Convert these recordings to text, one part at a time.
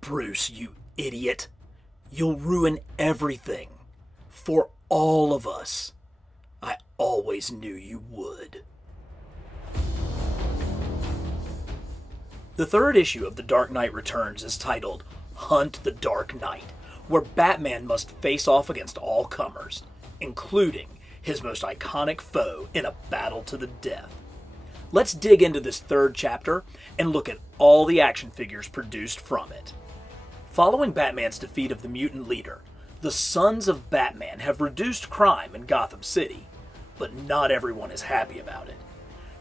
Bruce, you idiot. You'll ruin everything. For all of us. I always knew you would. The third issue of The Dark Knight Returns is titled Hunt the Dark Knight, where Batman must face off against all comers, including his most iconic foe in a battle to the death. Let's dig into this third chapter and look at all the action figures produced from it. Following Batman's defeat of the mutant leader, the Sons of Batman have reduced crime in Gotham City, but not everyone is happy about it.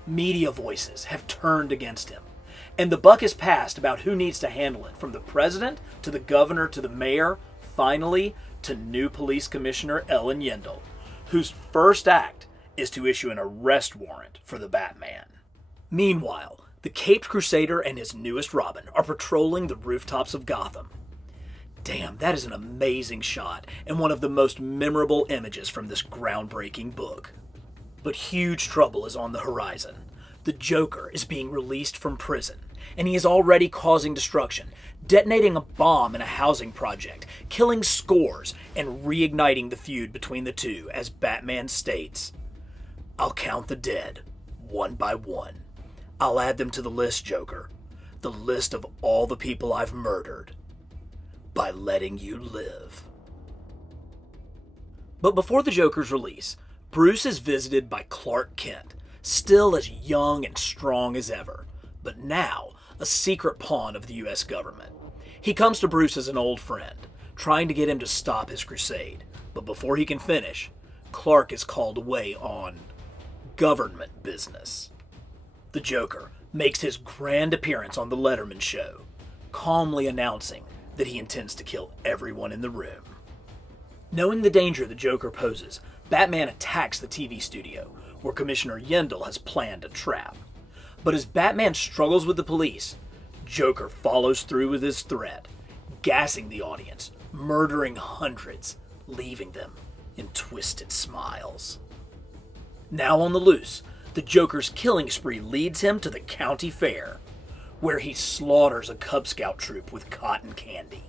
Media voices have turned against him, and the buck is passed about who needs to handle it, from the president to the governor to the mayor, finally to new police commissioner Ellen Yendel, whose first act is to issue an arrest warrant for the Batman. Meanwhile, the Caped Crusader and his newest Robin are patrolling the rooftops of Gotham. Damn, that is an amazing shot and one of the most memorable images from this groundbreaking book. But huge trouble is on the horizon. The Joker is being released from prison, and he is already causing destruction, detonating a bomb in a housing project, killing scores, and reigniting the feud between the two, as Batman states, "I'll count the dead, one by one. I'll add them to the list, Joker. The list of all the people I've murdered. By letting you live." But before the Joker's release, Bruce is visited by Clark Kent, still as young and strong as ever, but now a secret pawn of the US government. He comes to Bruce as an old friend, trying to get him to stop his crusade, but before he can finish, Clark is called away on government business. The Joker makes his grand appearance on the Letterman show, calmly announcing that he intends to kill everyone in the room. Knowing the danger the Joker poses, Batman attacks the TV studio, where Commissioner Yendel has planned a trap. But as Batman struggles with the police, Joker follows through with his threat, gassing the audience, murdering hundreds, leaving them in twisted smiles. Now on the loose, the Joker's killing spree leads him to the county fair, where he slaughters a Cub Scout troop with cotton candy.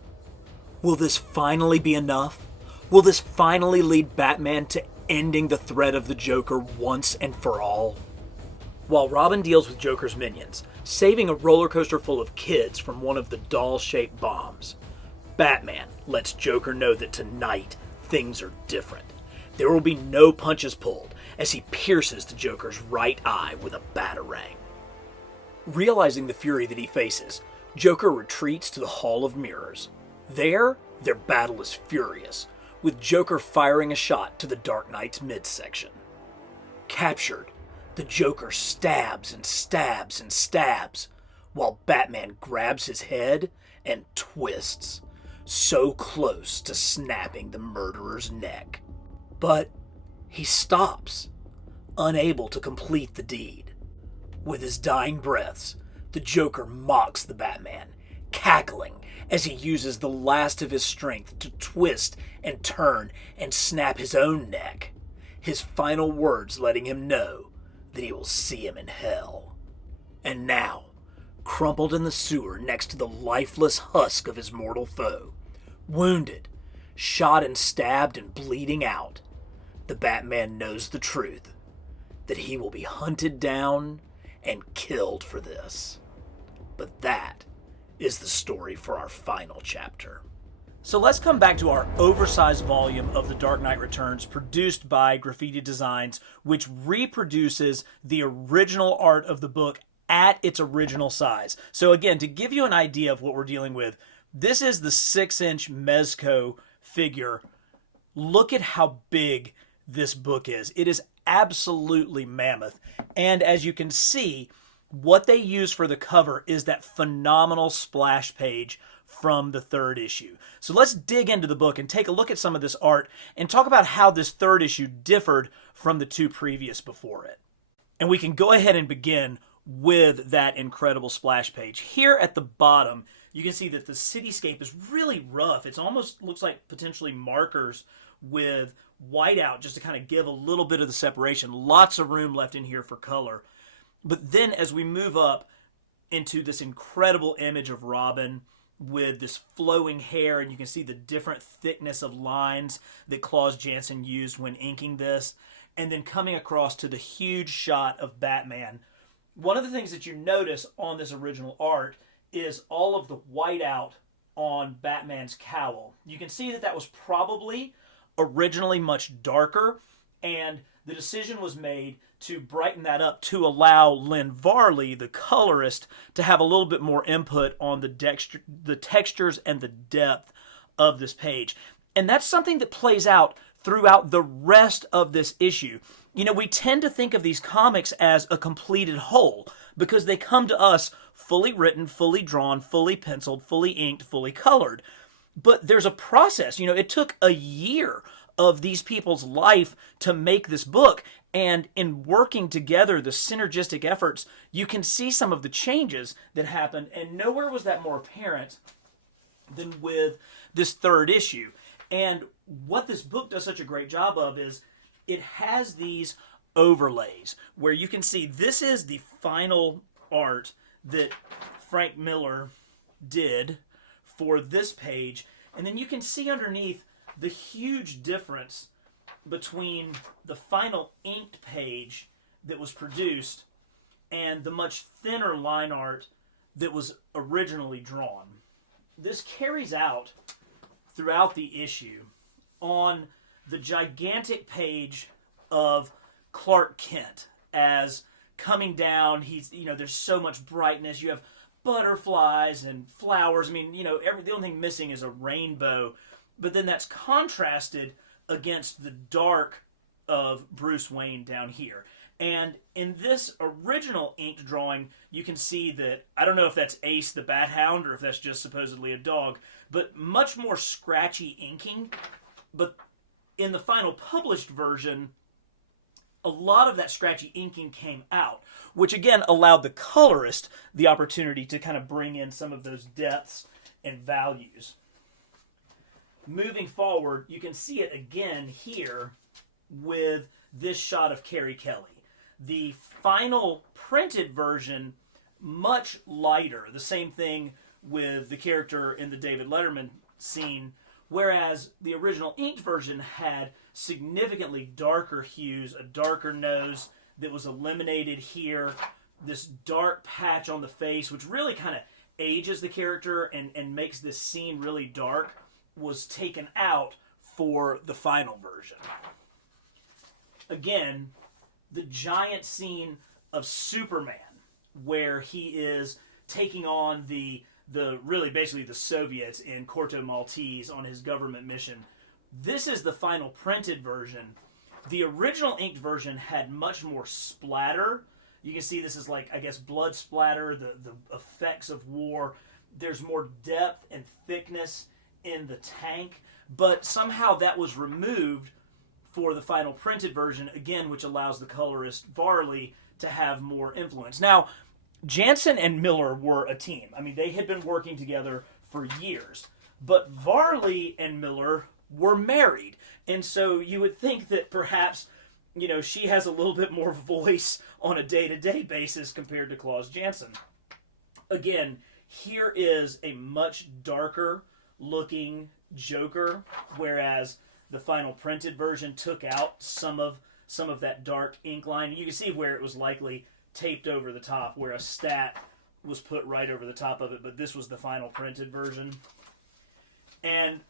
Will this finally be enough? Will this finally lead Batman to ending the threat of the Joker once and for all? While Robin deals with Joker's minions, saving a roller coaster full of kids from one of the doll-shaped bombs, Batman lets Joker know that tonight things are different. There will be no punches pulled as he pierces the Joker's right eye with a batarang. Realizing the fury that he faces, Joker retreats to the Hall of Mirrors. There, their battle is furious, with Joker firing a shot to the Dark Knight's midsection. Captured, the Joker stabs and stabs and stabs, while Batman grabs his head and twists, so close to snapping the murderer's neck. But he stops, unable to complete the deed. With his dying breaths, the Joker mocks the Batman, cackling as he uses the last of his strength to twist and turn and snap his own neck, his final words letting him know that he will see him in hell. And now, crumpled in the sewer next to the lifeless husk of his mortal foe, wounded, shot and stabbed and bleeding out, the Batman knows the truth, that he will be hunted down and killed for this. But that is the story for our final chapter. So let's come back to our oversized volume of The Dark Knight Returns, produced by Graffiti Designs, which reproduces the original art of the book at its original size. So again, to give you an idea of what we're dealing with, this is the 6-inch Mezco figure. Look at how big this book is. It is absolutely mammoth. And as you can see, what they use for the cover is that phenomenal splash page from the third issue. So let's dig into the book and take a look at some of this art and talk about how this third issue differed from the two previous before it. And we can go ahead and begin with that incredible splash page. Here at the bottom, you can see that the cityscape is really rough. It almost looks like potentially markers with whiteout just to kind of give a little bit of the separation. Lots of room left in here for color. But then as we move up into this incredible image of Robin with this flowing hair, and you can see the different thickness of lines that Klaus Janson used when inking this, and then coming across to the huge shot of Batman. One of the things that you notice on this original art is all of the whiteout on Batman's cowl. You can see that that was probably originally much darker, and the decision was made to brighten that up to allow Lynn Varley, the colorist, to have a little bit more input on the textures and the depth of this page. And that's something that plays out throughout the rest of this issue. You know, we tend to think of these comics as a completed whole because they come to us fully written, fully drawn, fully penciled, fully inked, fully colored. But there's a process. You know, it took a year of these people's life to make this book. And in working together, the synergistic efforts, you can see some of the changes that happened. And nowhere was that more apparent than with this third issue. And what this book does such a great job of is it has these overlays where you can see this is the final art that Frank Miller did for this page. And then you can see underneath the huge difference between the final inked page that was produced and the much thinner line art that was originally drawn. This carries out throughout the issue on the gigantic page of Clark Kent as coming down. He's, you know, there's so much brightness. You have butterflies and flowers. I mean, you know, the only thing missing is a rainbow. But then that's contrasted against the dark of Bruce Wayne down here. And in this original inked drawing, you can see that, I don't know if that's Ace the Bat Hound or if that's just supposedly a dog, but much more scratchy inking. But in the final published version, a lot of that scratchy inking came out, which again allowed the colorist the opportunity to kind of bring in some of those depths and values. Moving forward, you can see it again here with this shot of Carrie Kelly. The final printed version, much lighter. The same thing with the character in the David Letterman scene, whereas the original inked version had significantly darker hues, a darker nose that was eliminated here, this dark patch on the face, which really kind of ages the character and makes this scene really dark, was taken out for the final version. Again, the giant scene of Superman, where he is taking on the really basically the Soviets in Corto Maltese on his government mission. This is the final printed version. The original inked version had much more splatter. You can see this is like, I guess, blood splatter, the effects of war. There's more depth and thickness in the tank, but somehow that was removed for the final printed version, again, which allows the colorist Varley to have more influence. Now, Janson and Miller were a team. I mean, they had been working together for years, but Varley and Miller were married, and so you would think that perhaps, you know, she has a little bit more voice on a day-to-day basis compared to Klaus Janson. Again, here is a much darker looking Joker, whereas the final printed version took out some of that dark ink line. You can see where it was likely taped over the top, where a stat was put right over the top of it, but this was the final printed version. And,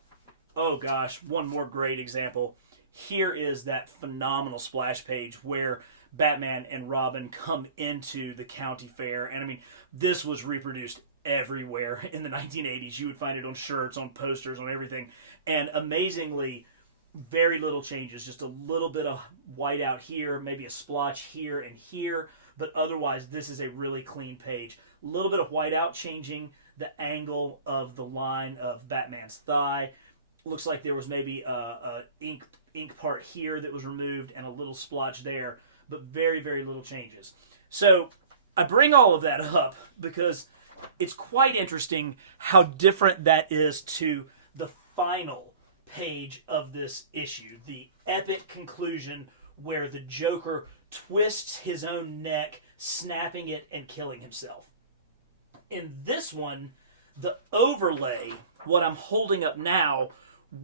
oh gosh, one more great example. Here is that phenomenal splash page where Batman and Robin come into the county fair. And I mean, this was reproduced everywhere in the 1980s. You would find it on shirts, on posters, on everything. And amazingly, very little changes. Just a little bit of white out here, maybe a splotch here and here. But otherwise, this is a really clean page. A little bit of white out changing the angle of the line of Batman's thigh. Looks like there was maybe a ink part here that was removed and a little splotch there. But very, very little changes. So I bring all of that up because it's quite interesting how different that is to the final page of this issue. The epic conclusion where the Joker twists his own neck, snapping it and killing himself. In this one, The overlay, what I'm holding up now,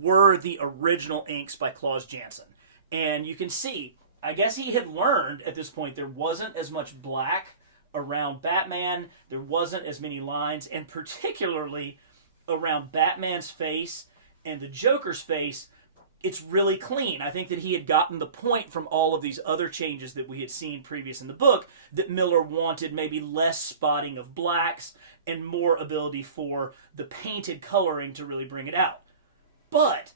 were the original inks by Klaus Janson. And you can see, I guess he had learned at this point there wasn't as much black around Batman, there wasn't as many lines, and particularly around Batman's face and the Joker's face, it's really clean. I think that he had gotten the point from all of these other changes that we had seen previous in the book that Miller wanted maybe less spotting of blacks and more ability for the painted coloring to really bring it out. But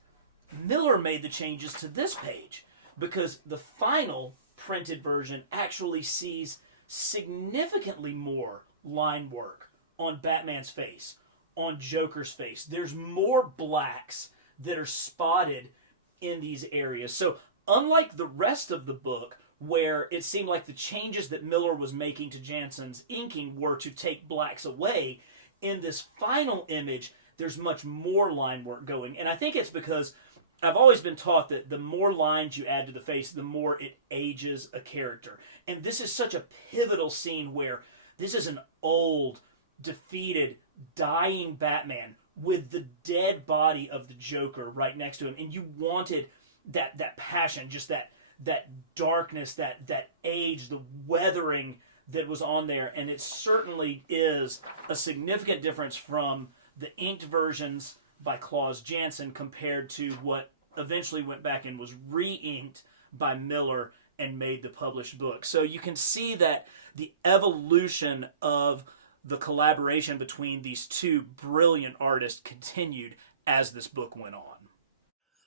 Miller made the changes to this page because the final printed version actually sees significantly more line work on Batman's face, on Joker's face. There's more blacks that are spotted in these areas. So unlike the rest of the book, where it seemed like the changes that Miller was making to Janson's inking were to take blacks away, in this final image, there's much more line work going. And I think it's because I've always been taught that the more lines you add to the face, the more it ages a character. And this is such a pivotal scene where this is an old, defeated, dying Batman with the dead body of the Joker right next to him, and you wanted that passion, just that darkness, that age, the weathering that was on there, and it certainly is a significant difference from the inked versions by Klaus Janson compared to what eventually went back and was re-inked by Miller and made the published book. So you can see that the evolution of the collaboration between these two brilliant artists continued as this book went on.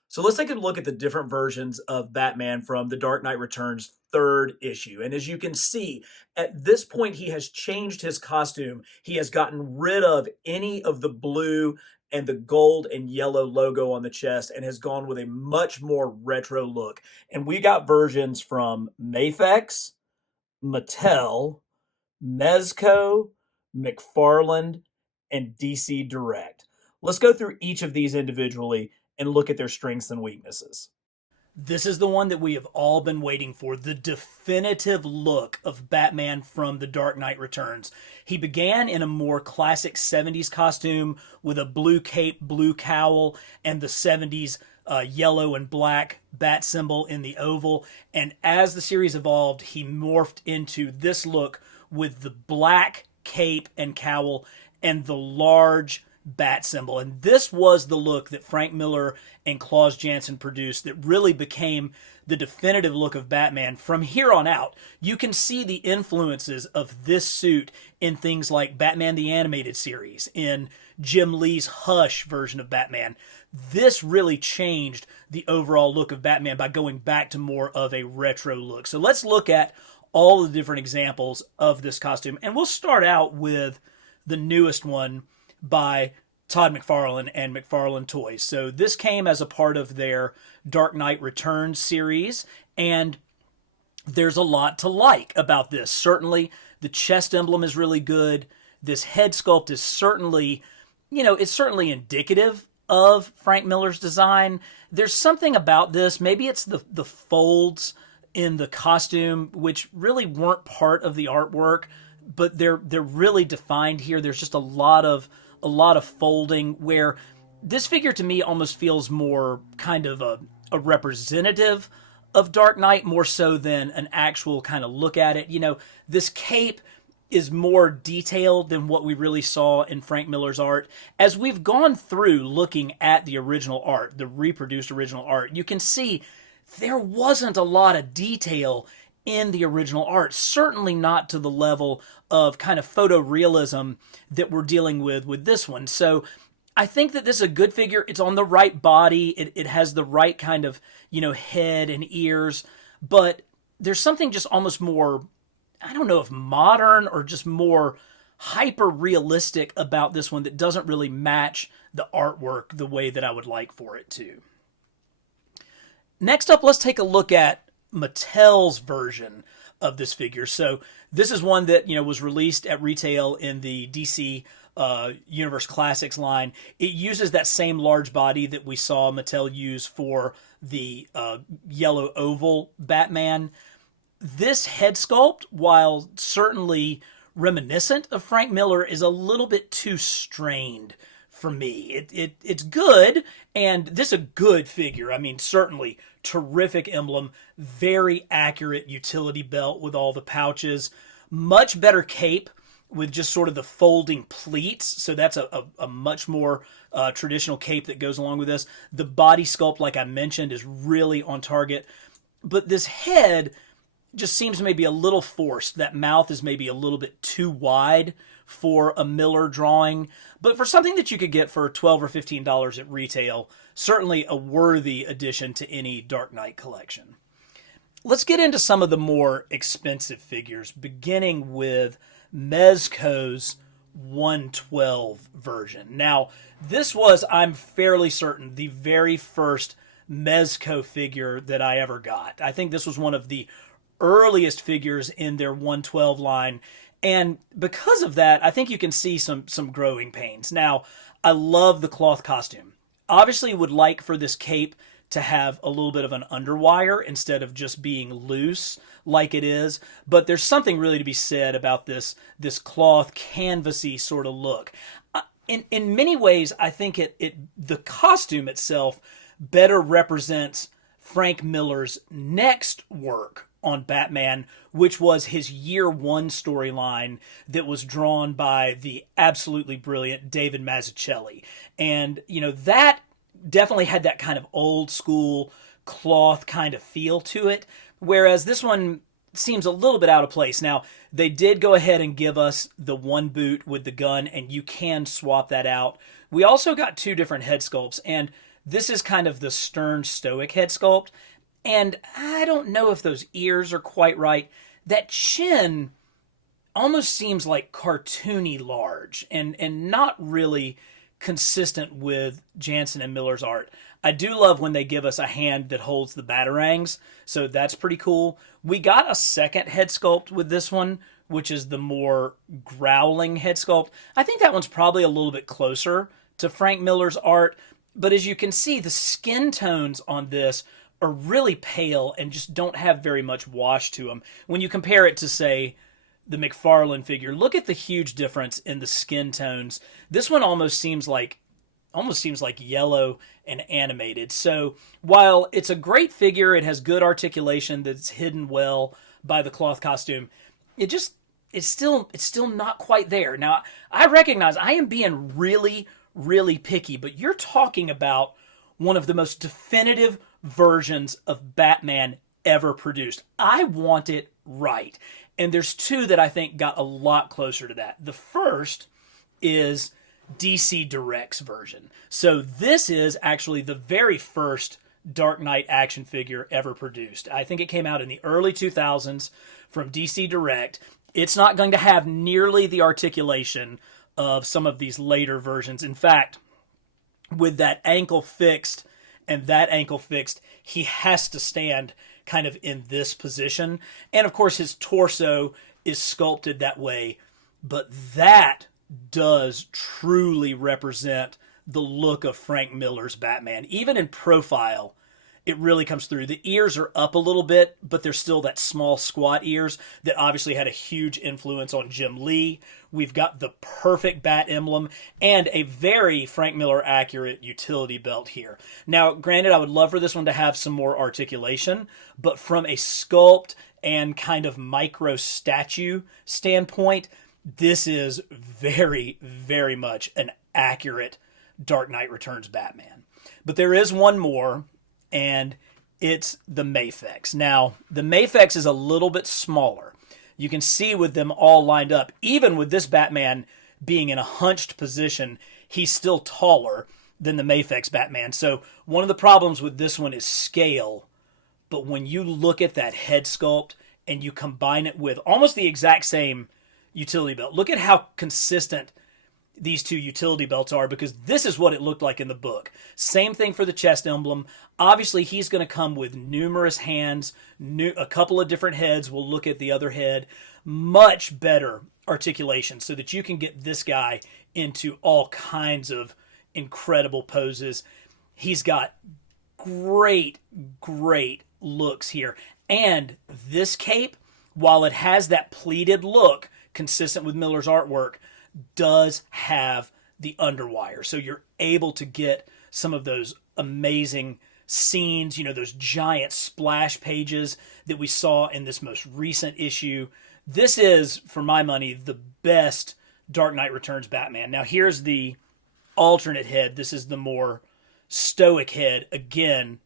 So let's take a look at the different versions of Batman from The Dark Knight Returns third issue. And as you can see, at this point, he has changed his costume. He has gotten rid of any of the blue and the gold and yellow logo on the chest and has gone with a much more retro look. And we got versions from Mafex, Mattel, Mezco, McFarland, and DC Direct. Let's go through each of these individually and look at their strengths and weaknesses. This is the one that we have all been waiting for, the definitive look of Batman from The Dark Knight Returns. He began in a more classic 70s costume with a blue cape, blue cowl, and the 70s yellow and black bat symbol in the oval. And as the series evolved, he morphed into this look with the black cape and cowl and the large bat symbol. And this was the look that Frank Miller and Klaus Janson produced that really became the definitive look of Batman. From here on out, you can see the influences of this suit in things like Batman the Animated Series, in Jim Lee's Hush version of Batman. This really changed the overall look of Batman by going back to more of a retro look. So let's look at all the different examples of this costume. And we'll start out with the newest one by Todd McFarlane and McFarlane Toys. So this came as a part of their Dark Knight Returns series, and there's a lot to like about this. Certainly, the chest emblem is really good. This head sculpt is certainly, it's certainly indicative of Frank Miller's design. There's something about this, maybe it's the folds in the costume, which really weren't part of the artwork, but they're really defined here. There's just a lot of folding, where this figure to me almost feels more kind of a representative of Dark Knight, more so than an actual kind of look at it. This cape is more detailed than what we really saw in Frank Miller's art. As we've gone through looking at the original art, the reproduced original art, you can see there wasn't a lot of detail in the original art, certainly not to the level of kind of photorealism that we're dealing with this one. So I think that this is a good figure. It's on the right body. It has the right kind of, head and ears, but there's something just almost more, I don't know if modern or just more hyper realistic about this one that doesn't really match the artwork the way that I would like for it to. Next up, let's take a look at Mattel's version of this figure. So this is one that was released at retail in the DC Universe Classics line. It uses that same large body that we saw Mattel use for the yellow oval Batman. This head sculpt, while certainly reminiscent of Frank Miller is a little bit too strained for me. It's good, and this is a good figure. I mean, certainly terrific emblem, very accurate utility belt with all the pouches, much better cape with just sort of the folding pleats. So that's a much more traditional cape that goes along with this. The body sculpt, like I mentioned, is really on target. But this head just seems maybe a little forced. That mouth is maybe a little bit too wide for a Miller drawing. But for something that you could get for $12 or $15 at retail, certainly a worthy addition to any Dark Knight collection. Let's get into some of the more expensive figures, beginning with Mezco's 112 version. Now, this was, I'm fairly certain, the very first Mezco figure that I ever got. I think this was one of the earliest figures in their 112 line, and because of that, I think you can see some growing pains. Now, I love the cloth costume. Obviously, would like for this cape to have a little bit of an underwire instead of just being loose like it is, but there's something really to be said about this cloth canvasy sort of look. In many ways, I think the costume itself better represents Frank Miller's next work on Batman, which was his year one storyline that was drawn by the absolutely brilliant David Mazzucchelli. And, that definitely had that kind of old school cloth kind of feel to it, whereas this one seems a little bit out of place. Now, they did go ahead and give us the one boot with the gun, and you can swap that out. We also got two different head sculpts, and this is kind of the stern stoic head sculpt, and I don't know if those ears are quite right. That chin almost seems like cartoony large and not really consistent with Jansen and Miller's art. I do love when they give us a hand that holds the batarangs, so that's pretty cool. We got a second head sculpt with this one, which is the more growling head sculpt. I think that one's probably a little bit closer to Frank Miller's art, but as you can see, the skin tones on this are really pale and just don't have very much wash to them. When you compare it to, say, the McFarlane figure, look at the huge difference in the skin tones. This one almost seems like yellow and animated. So while it's a great figure, it has good articulation that's hidden well by the cloth costume, it's still not quite there. Now, I recognize I am being really, really picky, but you're talking about one of the most definitive versions of Batman ever produced. I want it right. And there's two that I think got a lot closer to that. The first is DC Direct's version. So this is actually the very first Dark Knight action figure ever produced. I think it came out in the early 2000s from DC Direct. It's not going to have nearly the articulation of some of these later versions. In fact, with that ankle fixed and that ankle fixed, he has to stand kind of in this position. And of course, his torso is sculpted that way. But that does truly represent the look of Frank Miller's Batman. Even in profile, it really comes through. The ears are up a little bit, but they're still that small squat ears that obviously had a huge influence on Jim Lee. We've got the perfect bat emblem and a very Frank Miller accurate utility belt here. Now, granted, I would love for this one to have some more articulation, but from a sculpt and kind of micro statue standpoint, this is very, very much an accurate Dark Knight Returns Batman. But there is one more, and it's the Mafex. Now, the Mafex is a little bit smaller. You can see with them all lined up, even with this Batman being in a hunched position, he's still taller than the Mafex Batman. So one of the problems with this one is scale. But when you look at that head sculpt and you combine it with almost the exact same utility belt, look at how consistent these two utility belts are, because this is what it looked like in the book. Same thing for the chest emblem. Obviously, he's going to come with numerous hands, a couple of different heads. We'll look at the other head. Much better articulation so that you can get this guy into all kinds of incredible poses. He's got great, great looks here. And this cape, while it has that pleated look, consistent with Miller's artwork, does have the underwire. So you're able to get some of those amazing scenes, those giant splash pages that we saw in this most recent issue. This is, for my money, the best Dark Knight Returns Batman. Now, here's the alternate head. This is the more stoic head. Again,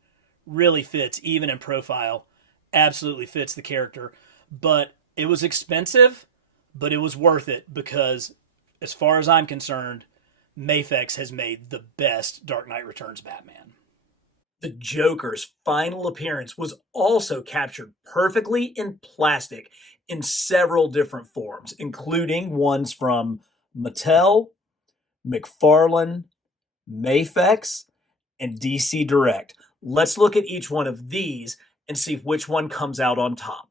really fits, even in profile. Absolutely fits the character. But it was expensive, but it was worth it because, as far as I'm concerned, Mafex has made the best Dark Knight Returns Batman. The Joker's final appearance was also captured perfectly in plastic in several different forms, including ones from Mattel, McFarlane, Mafex, and DC Direct. Let's look at each one of these and see which one comes out on top.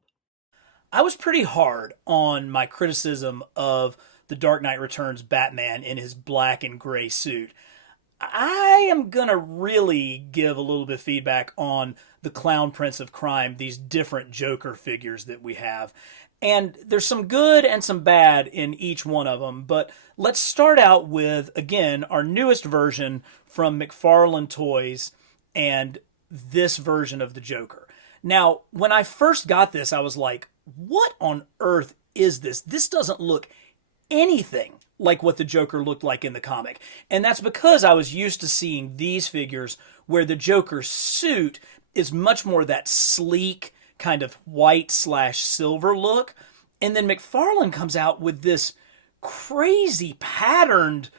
I was pretty hard on my criticism of the Dark Knight Returns Batman in his black and gray suit. I am going to really give a little bit of feedback on the Clown Prince of Crime, these different Joker figures that we have. And there's some good and some bad in each one of them. But let's start out with, again, our newest version from McFarlane Toys and this version of the Joker. Now, when I first got this, I was like, what on earth is this? This doesn't look anything like what the Joker looked like in the comic. And that's because I was used to seeing these figures where the Joker's suit is much more that sleek kind of white/silver look. And then McFarlane comes out with this crazy patterned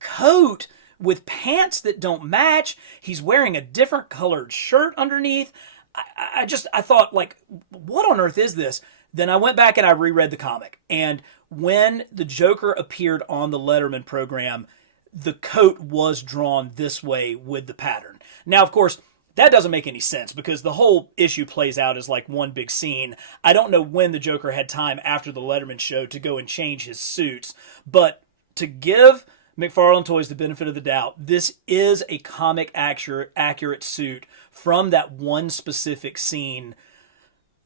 coat with pants that don't match. He's wearing a different colored shirt underneath. I thought, like, what on earth is this? Then I went back and I reread the comic. And when the Joker appeared on the Letterman program, the coat was drawn this way with the pattern. Now, of course, that doesn't make any sense because the whole issue plays out as like one big scene. I don't know when the Joker had time after the Letterman show to go and change his suits, but to give McFarlane Toys the benefit of the doubt, this is a comic accurate suit from that one specific scene,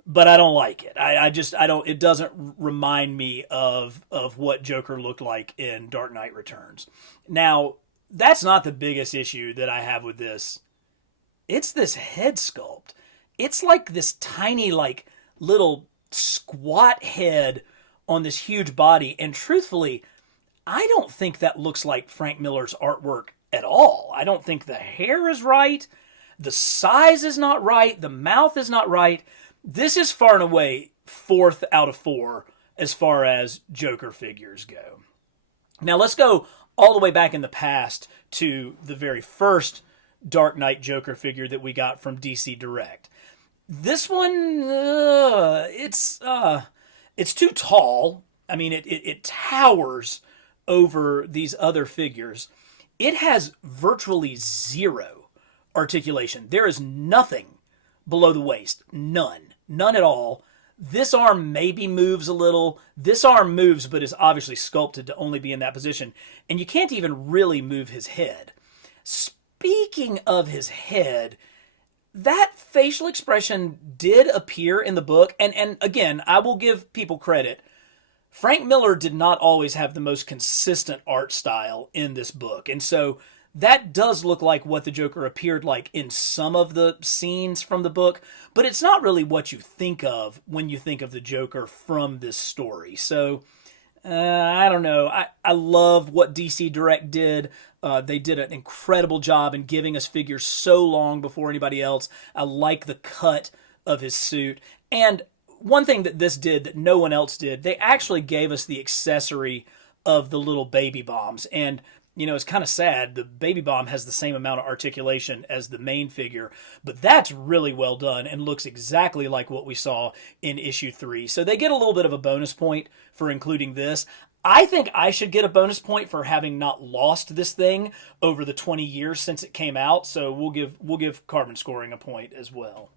but I don't like it. I don't, it doesn't remind me of what Joker looked like in Dark Knight Returns. Now, that's not the biggest issue that I have with this. It's this head sculpt. It's like this tiny, like, little squat head on this huge body, and truthfully, I don't think that looks like Frank Miller's artwork at all. I don't think the hair is right. The size is not right. The mouth is not right. This is far and away 4th out of 4 as far as Joker figures go. Now let's go all the way back in the past to the very first Dark Knight Joker figure that we got from DC Direct. This one, it's too tall. I mean, it towers over these other figures. It has virtually zero articulation. There is nothing below the waist. None at all. This arm maybe moves a little. This arm moves, but is obviously sculpted to only be in that position. And you can't even really move his head. Speaking of his head, that facial expression did appear in the book. And again, I will give people credit. Frank Miller did not always have the most consistent art style in this book. And so that does look like what the Joker appeared like in some of the scenes from the book, but it's not really what you think of when you think of the Joker from this story. So, I don't know. I love what DC Direct did. They did an incredible job in giving us figures so long before anybody else. I like the cut of his suit. And one thing that this did that no one else did, they actually gave us the accessory of the little baby bombs. And, you know, it's kind of sad. The baby bomb has the same amount of articulation as the main figure, but that's really well done and looks exactly like what we saw in issue 3. So they get a little bit of a bonus point for including this. I think I should get a bonus point for having not lost this thing over the 20 years since it came out. So we'll give Carbon Scoring a point as well.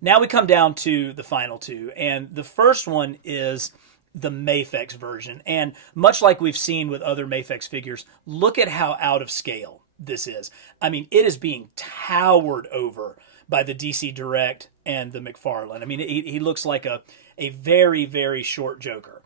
Now we come down to the final two, and the first one is the Mafex version. And much like we've seen with other Mafex figures, look at how out of scale this is. I mean, it is being towered over by the DC Direct and the McFarlane. I mean, he looks like a very, very short Joker.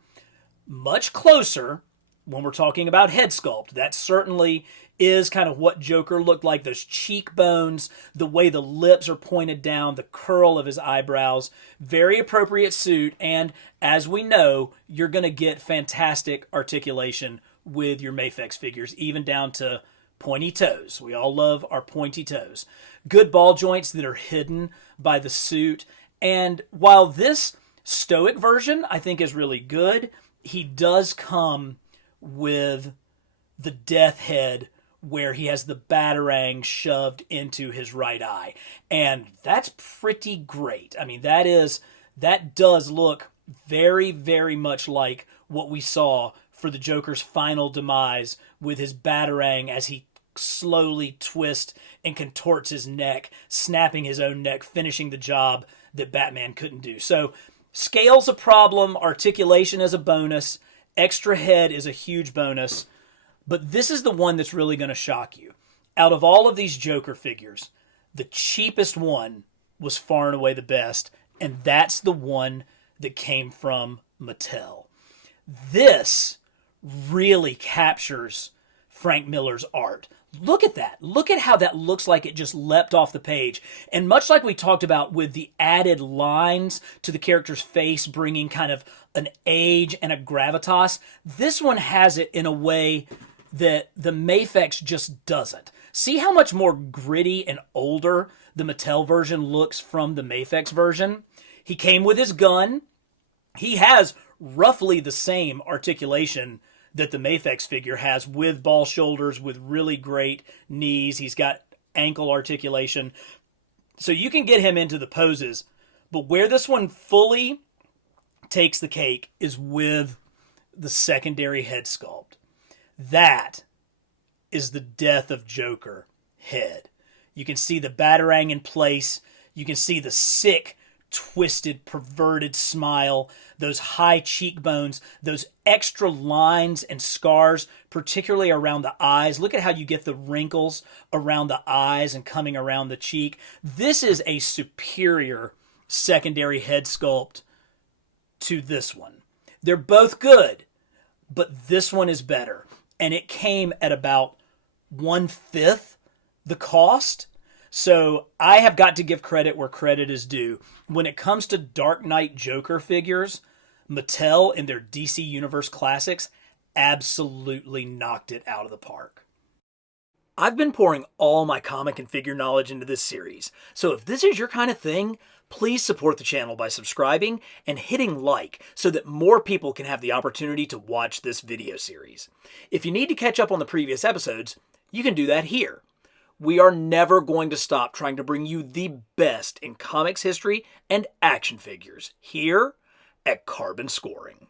Much closer when we're talking about head sculpt. That certainly is kind of what Joker looked like. Those cheekbones, the way the lips are pointed down, the curl of his eyebrows. Very appropriate suit. And as we know, you're going to get fantastic articulation with your Mafex figures, even down to pointy toes. We all love our pointy toes. Good ball joints that are hidden by the suit. And while this stoic version I think is really good, he does come with the death head where he has the batarang shoved into his right eye. And that's pretty great. I mean, that does look very, very much like what we saw for the Joker's final demise with his batarang as he slowly twists and contorts his neck, snapping his own neck, finishing the job that Batman couldn't do. So scale's a problem, articulation is a bonus, extra head is a huge bonus, but this is the one that's really going to shock you. Out of all of these Joker figures, the cheapest one was far and away the best, and that's the one that came from Mattel. This really captures Frank Miller's art. Look at that. Look at how that looks like it just leapt off the page. And much like we talked about with the added lines to the character's face, bringing kind of an age and a gravitas, this one has it in a way that the Mafex just doesn't. See how much more gritty and older the Mattel version looks from the Mafex version? He came with his gun. He has roughly the same articulation that the Mafex figure has, with ball shoulders, with really great knees. He's got ankle articulation. So you can get him into the poses. But where this one fully takes the cake is with the secondary head sculpt. That is the death of Joker head. You can see the batarang in place. You can see the sick, twisted, perverted smile, those high cheekbones, those extra lines and scars, particularly around the eyes. Look at how you get the wrinkles around the eyes and coming around the cheek. This is a superior secondary head sculpt to this one. They're both good, but this one is better. And it came at about 1/5 the cost. So I have got to give credit where credit is due. When it comes to Dark Knight Joker figures, Mattel and their DC Universe Classics absolutely knocked it out of the park. I've been pouring all my comic and figure knowledge into this series, so if this is your kind of thing, please support the channel by subscribing and hitting like so that more people can have the opportunity to watch this video series. If you need to catch up on the previous episodes, you can do that here. We are never going to stop trying to bring you the best in comics history and action figures here at Carbon Scoring.